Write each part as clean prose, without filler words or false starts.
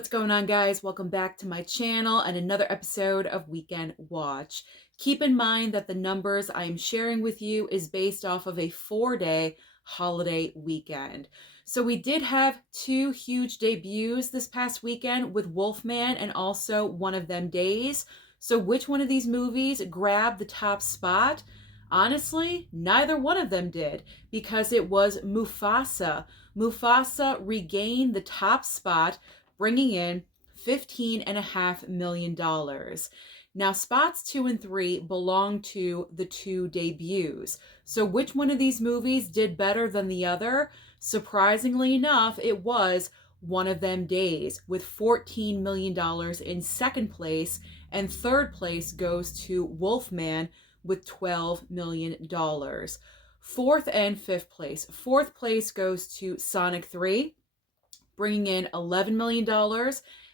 What's going on, guys? Welcome back to my channel and another episode of Weekend Watch. Keep in mind that the numbers I am sharing with you is based off of a 4-day holiday weekend. So we did have two huge debuts this past weekend with WolfMan and also One of Them Days. So which one of these movies grabbed the top spot? Honestly, neither one of them did, because it was Mufasa. Mufasa regained the top spot, bringing in $15.5 million. Now, spots 2 and 3 belong to the two debuts. So which one of these movies did better than the other? Surprisingly enough, it was One of Them Days with $14 million in second place, and third place goes to Wolfman with $12 million. Fourth and fifth place. Fourth place goes to Sonic 3, bringing in $11 million.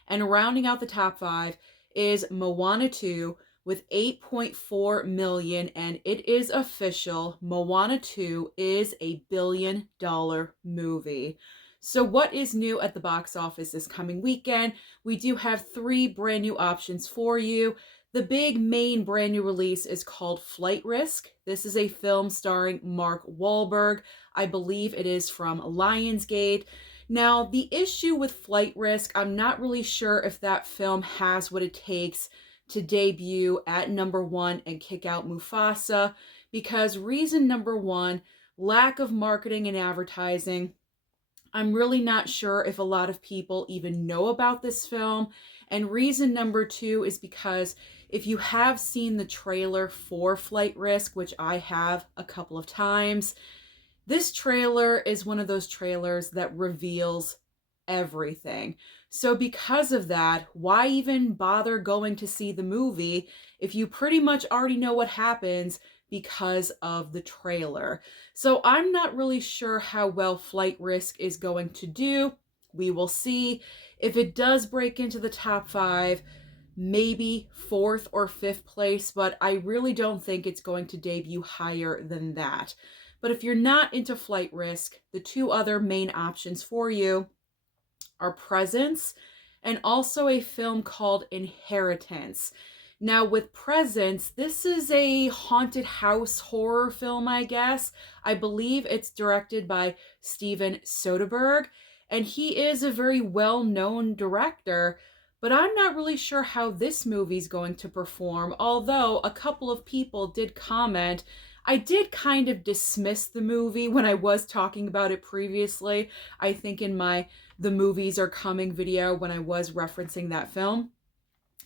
And rounding out the top 5 is Moana 2 with $8.4 million. And it is official. Moana 2 is a billion-dollar movie. So what is new at the box office this coming weekend? We do have 3 brand new options for you. The big main brand new release is called Flight Risk. This is a film starring Mark Wahlberg. I believe it is from Lionsgate. Now, the issue with Flight Risk, I'm not really sure if that film has what it takes to debut at number 1 and kick out Mufasa, because reason number 1, lack of marketing and advertising. I'm really not sure if a lot of people even know about this film. And reason number 2 is because if you have seen the trailer for Flight Risk, which I have a couple of times, this trailer is one of those trailers that reveals everything. So because of that, why even bother going to see the movie if you pretty much already know what happens because of the trailer? So I'm not really sure how well Flight Risk is going to do. We will see. If it does break into the top 5, maybe 4th or 5th place, but I really don't think it's going to debut higher than that. But if you're not into Flight Risk, the 2 other main options for you are Presence and also a film called Inheritance. Now, with Presence, this is a haunted house horror film, I guess. I believe it's directed by Steven Soderbergh, and he is a very well-known director, but I'm not really sure how this movie's going to perform, although a couple of people did comment. I did kind of dismiss the movie when I was talking about it previously. I think in my The Movies Are Coming video when I was referencing that film.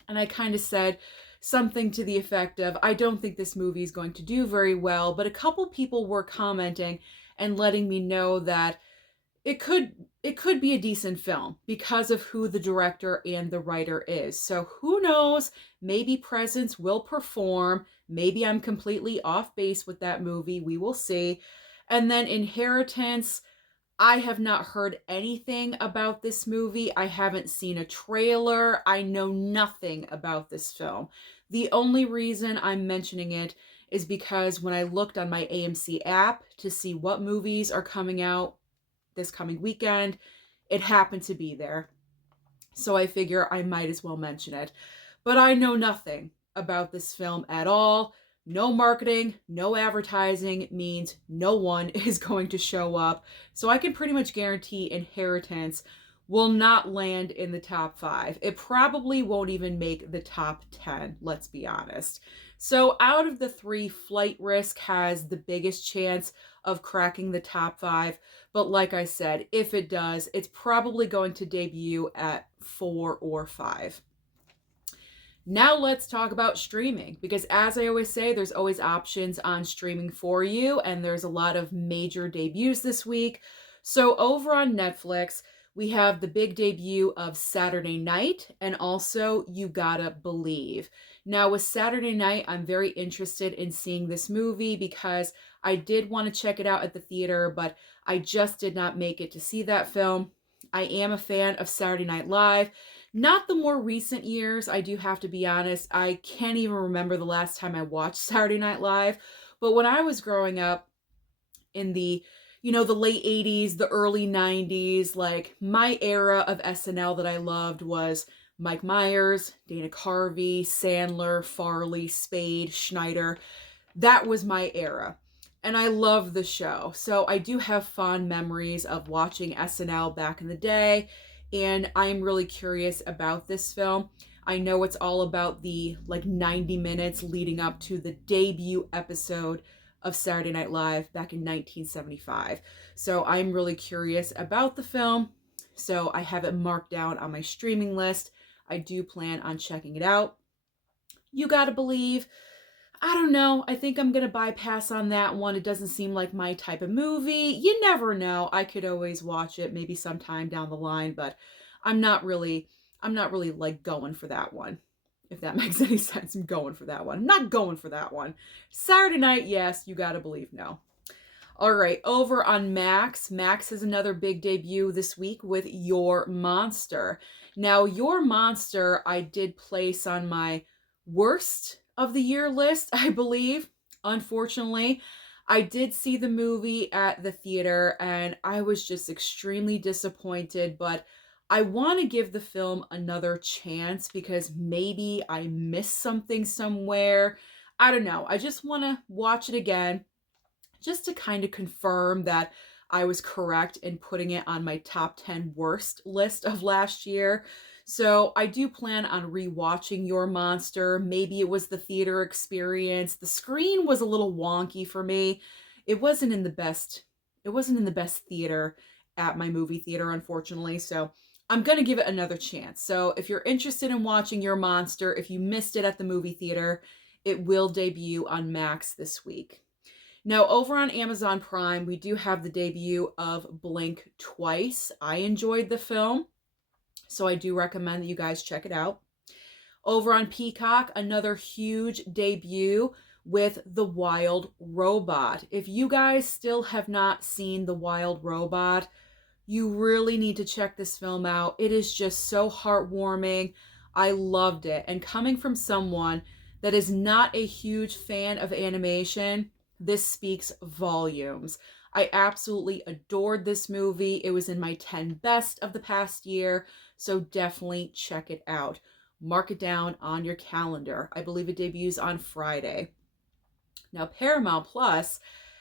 And I kind of said something to the effect of, I don't think this movie is going to do very well. But a couple people were commenting and letting me know that it could be a decent film because of who the director and the writer is. So who knows? Maybe Presence will perform. Maybe I'm completely off base with that movie. We will see. And then Inheritance, I have not heard anything about this movie. I haven't seen a trailer. I know nothing about this film. The only reason I'm mentioning it is because when I looked on my AMC app to see what movies are coming out this coming weekend, it happened to be there. So I figure I might as well mention it. But I know nothing about this film at all. No marketing, no advertising means no one is going to show up. So I can pretty much guarantee Inheritance will not land in the top 5. It probably won't even make the top 10, let's be honest. So out of the 3, Flight Risk has the biggest chance of cracking the top 5. But like I said, if it does, it's probably going to debut at 4 or 5. Now let's talk about streaming, because as I always say, there's always options on streaming for you, and there's a lot of major debuts this week. So over on Netflix, we have the big debut of Saturday Night and also You Gotta Believe. Now with Saturday Night, I'm very interested in seeing this movie because I did want to check it out at the theater, but I just did not make it to see that film. I am a fan of Saturday Night Live. Not the more recent years, I do have to be honest. I can't even remember the last time I watched Saturday Night Live. But when I was growing up in the the late 80s, the early 90s. Like, my era of SNL that I loved was Mike Myers, Dana Carvey, Sandler, Farley, Spade, Schneider. That was my era. And I love the show. So I do have fond memories of watching SNL back in the day. And I'm really curious about this film. I know it's all about the 90 minutes leading up to the debut episode of Saturday Night Live back in 1975. So I'm really curious about the film. So I have it marked down on my streaming list. I do plan on checking it out. You Gotta Believe, I don't know. I think I'm going to bypass on that one. It doesn't seem like my type of movie. You never know. I could always watch it maybe sometime down the line, but I'm not really going for that one. If that makes any sense, I'm going for that one. I'm not going for that one. Saturday night, yes. You Gotta Believe, no. All right, over on Max. Max has another big debut this week with Your Monster. Now, Your Monster, I did place on my worst of the year list, I believe. Unfortunately, I did see the movie at the theater and I was just extremely disappointed, but I want to give the film another chance because maybe I missed something somewhere. I don't know. I just want to watch it again just to kind of confirm that I was correct in putting it on my top 10 worst list of last year. So I do plan on rewatching Your Monster. Maybe it was the theater experience. The screen was a little wonky for me. It wasn't in the best theater at my movie theater, unfortunately. So I'm going to give it another chance. So if you're interested in watching Your Monster, if you missed it at the movie theater, it will debut on Max this week. Now, over on Amazon Prime, we do have the debut of Blink Twice. I enjoyed the film, so I do recommend that you guys check it out. Over on Peacock, another huge debut with The Wild Robot. If you guys still have not seen The Wild Robot, you really need to check this film out. It is just so heartwarming. I loved it. And coming from someone that is not a huge fan of animation, this speaks volumes. I absolutely adored this movie. It was in my 10 best of the past year, so definitely check it out. Mark it down on your calendar. I believe it debuts on Friday. Now, Paramount Plus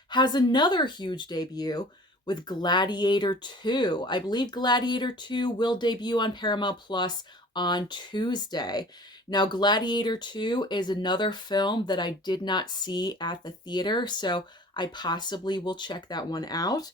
has another huge debut with Gladiator 2. I believe Gladiator 2 will debut on Paramount Plus on Tuesday. Now, Gladiator 2 is another film that I did not see at the theater, so I possibly will check that one out.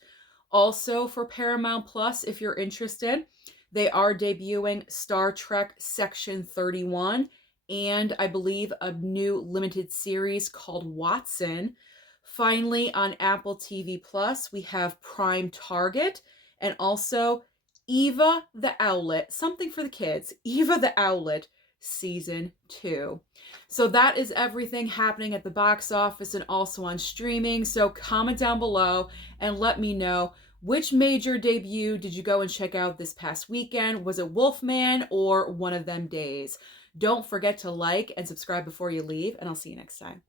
Also, for Paramount Plus, if you're interested, they are debuting Star Trek Section 31 and I believe a new limited series called Watson. Finally, on Apple TV Plus, we have Prime Target and also Eva the Owlet, something for the kids, Eva the Owlet Season 2. So that is everything happening at the box office and also on streaming. So comment down below and let me know, which major debut did you go and check out this past weekend? Was it WolfMan or one of them days? Don't forget to like and subscribe before you leave, and I'll see you next time.